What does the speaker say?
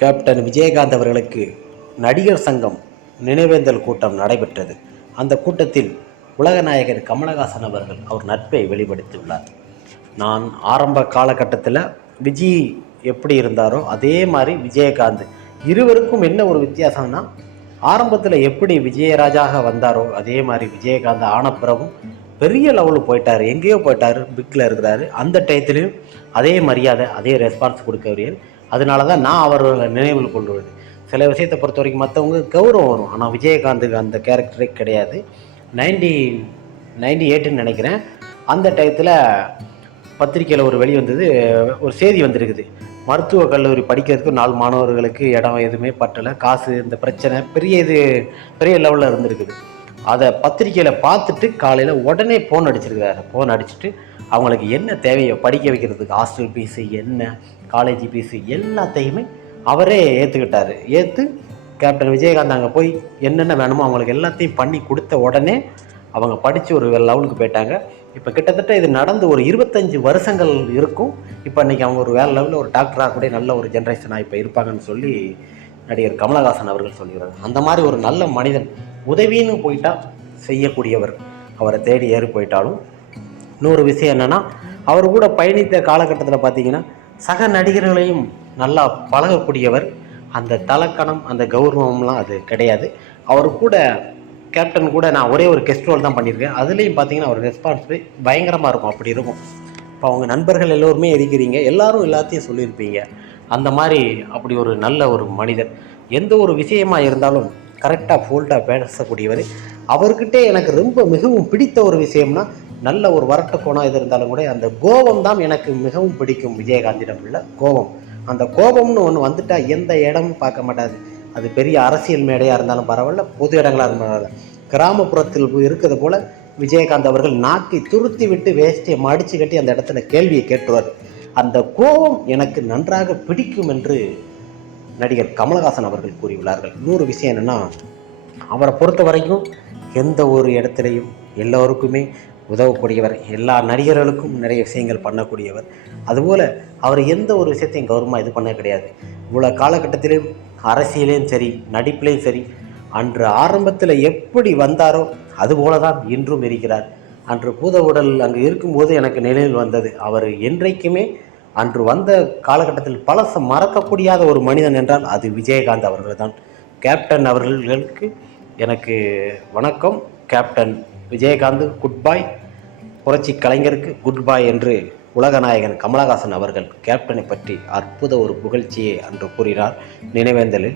Captain Vijayakanth அவர்களுக்கு நடிகர் சங்கம் நினைவேந்தல் கூட்டம் நடைபெற்றது. அந்த கூட்டத்தில் உலகநாயகர் கமலஹாசன் அவர்கள் அவர் நட்பை வெளிப்படுத்தியுள்ளார். நான் ஆரம்ப காலகட்டத்தில் விஜய் எப்படி இருந்தாரோ அதே மாதிரி விஜயகாந்த் இருவருக்கும் என்ன ஒரு வித்தியாசம்னா ஆரம்பத்தில் எப்படி விஜயராஜாக வந்தாரோ அதே மாதிரி விஜயகாந்த் ஆன பிறகும் பெரிய லெவலில் போயிட்டார் எங்கேயோ போயிட்டார் பிக்கில் இருக்கிறாரு. அந்த டயத்துலையும் அதே மரியாதை அதே ரெஸ்பான்ஸ் கொடுக்கவியல் அதனால தான் நான் அவர்களை நினைவில் கொள்வது சில விஷயத்தை பொறுத்த வரைக்கும் மற்றவங்க கௌரவம் வரும். ஆனால் விஜயகாந்துக்கு அந்த கேரக்டரே கிடையாது. நைன்டி நைன்டி எயிட்டுன்னு நினைக்கிறேன். அந்த டயத்தில் பத்திரிக்கையில் ஒரு வெளி வந்தது. ஒரு செய்தி வந்திருக்குது. மருத்துவக் கல்லூரி படிக்கிறதுக்கு நாலு மாணவர்களுக்கு இடம் எதுவுமே பற்றலை. காசு இந்த பிரச்சனை பெரிய இது பெரிய லெவலில் இருந்திருக்குது. அதை பத்திரிக்கையில் பார்த்துட்டு காலையில் உடனே ஃபோன் அடிச்சிருக்காரு ஃபோன் அடிச்சுட்டு அவங்களுக்கு என்ன தேவையோ படிக்க வைக்கிறதுக்கு ஹாஸ்டல் ஃபீஸு என்ன காலேஜ் ஃபீஸு எல்லாத்தையுமே அவரே ஏற்றுக்கிட்டார் ஏற்று கேப்டன் விஜயகாந்த் அங்கே போய் என்னென்ன வேணுமோ அவங்களுக்கு எல்லாத்தையும் பண்ணி கொடுத்த உடனே அவங்க படித்து ஒரு லெவலுக்கு போயிட்டாங்க. இப்போ கிட்டத்தட்ட இது நடந்து ஒரு இருபத்தஞ்சி வருஷங்கள் இருக்கும். இப்போ இன்றைக்கி அவங்க ஒரு வேறு லெவலில் ஒரு டாக்டராக கூட நல்ல ஒரு ஜென்ரேஷனாக இப்போ இருப்பாங்கன்னு சொல்லி நடிகர் கமலஹாசன் அவர்கள் சொல்கிறார் அந்த மாதிரி ஒரு நல்ல மனிதன் உதவின்னு போயிட்டால் செய்யக்கூடியவர். அவரை தேடி ஏறி போயிட்டாலும் இன்னொரு விஷயம் என்னென்னா அவர் கூட பயணித்த காலகட்டத்தில் பார்த்தீங்கன்னா சக நடிகர்களையும் நல்லா பழகக்கூடியவர். அந்த தலக்கணம் அந்த கௌரவம்லாம் அது கிடையாது. அவர் கூட கேப்டன் கூட நான் ஒரே ஒரு கெஸ்ட் ரோல் தான் பண்ணியிருக்கேன். அதுலேயும் பார்த்தீங்கன்னா அவர் ரெஸ்பான்ஸ் பயங்கரமாக இருக்கும். அப்படி இருக்கும். இப்போ அவங்க நண்பர்கள் எல்லோருமே இருக்கிறீங்க எல்லாரும் எல்லாத்தையும் சொல்லியிருப்பீங்க. அந்த மாதிரி அப்படி ஒரு நல்ல ஒரு மனிதர். எந்த ஒரு விஷயமா இருந்தாலும் கரெக்டாக ஃபோல்டாக பேசக்கூடியவர். அவர்கிட்டே எனக்கு ரொம்ப மிகவும் பிடித்த ஒரு விஷயம்னா நல்ல ஒரு வறட்ட கோணம் எது இருந்தாலும் கூட அந்த கோபம் தான் எனக்கு மிகவும் பிடிக்கும் விஜயகாந்திடம் உள்ள கோபம். அந்த கோபம்னு ஒன்று வந்துட்டால் எந்த இடமும் பார்க்க மாட்டாது. அது பெரிய அரசியல் மேடையாக இருந்தாலும் பரவாயில்ல பொது இடங்களாக இருந்தாலும் பரவாயில்ல. கிராமப்புறத்தில் இருக்கிறது போல் விஜயகாந்த் அவர்கள் நாக்கை துருத்தி விட்டு வேஷ்டியை மடித்து கட்டி அந்த இடத்துல கேள்வியை கேட்டுவார் அந்த கோபம் எனக்கு நன்றாக பிடிக்கும் என்று நடிகர் கமலஹாசன் அவர்கள் கூறியுள்ளார்கள். இன்னொரு விஷயம் என்னென்னா அவரை பொறுத்த வரைக்கும் எந்த ஒரு இடத்துலையும் எல்லோருக்குமே உதவக்கூடியவர் எல்லா நடிகர்களுக்கும் நிறைய விஷயங்கள் பண்ணக்கூடியவர். அதுபோல் அவர் எந்த ஒரு விஷயத்தையும் கௌரவமாக இது பண்ண கிடையாது. இவ்வளோ காலகட்டத்திலையும் அரசியலையும் சரி நடிப்புலையும் சரி அன்று ஆரம்பத்தில் எப்படி வந்தாரோ அதுபோல தான் இன்றும் இருக்கிறார். அன்று பூத உடல் அங்கு இருக்கும்போது எனக்கு நினைவில் வந்தது. அவர் என்றைக்குமே அன்று வந்த காலகட்டத்தில் பழச மறக்கக்கூடியாத ஒரு மனிதன் என்றால் அது விஜயகாந்த் அவர்கள் தான் கேப்டன் அவர்களுக்கு எனக்கு வணக்கம் கேப்டன் விஜயகாந்த். குட் பாய் புரட்சி கலைஞருக்கு குட் பாய் என்று உலகநாயகன் கமலஹாசன் அவர்கள் கேப்டனை பற்றி அற்புத ஒரு புகழ்ச்சியை அன்று கூறினார். நினைவேந்தலில்.